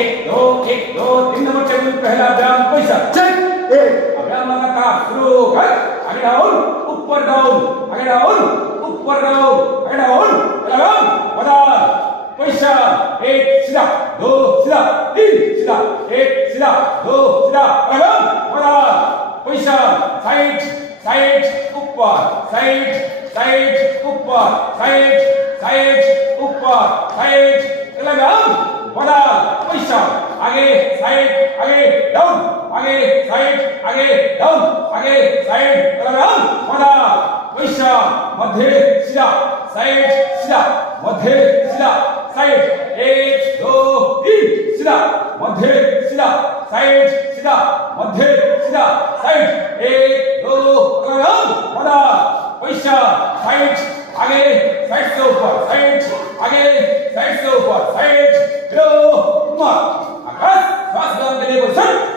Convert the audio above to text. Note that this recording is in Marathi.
एक दो 3 नंबर टेबल पहला व्यायाम पैसा चेक एक व्यायाम लगातार शुरू कर आगे डाउन ऊपर डाउन आगे डाउन ऊपर डाउन आगे डाउन लगाम बड़ा पैसा एक सीधा दो सीधा तीन सीधा एक सीधा दो सीधा लगाम बड़ा पैसा साइड साइड ऊपर साइड साइड ऊपर साइड साइड ऊपर साइड लगाम बड़ा पैसा आगे साइड आगे डाउन आगे साइड आगे डाउन आगे साइड लगाम बड़ा पैसा मध्य सीधा साइड सीधा मध्य सीधा साइड एक दो तीन सीधा मध्य सीधा साइड सीधा मध्य सीधा साइड एक दो लगाम बड़ा पैसा साइड आगे साइड से ऊपर साइड आगे साइड से ऊपर साइड ऊपर आकाश श्वास लेने के लिए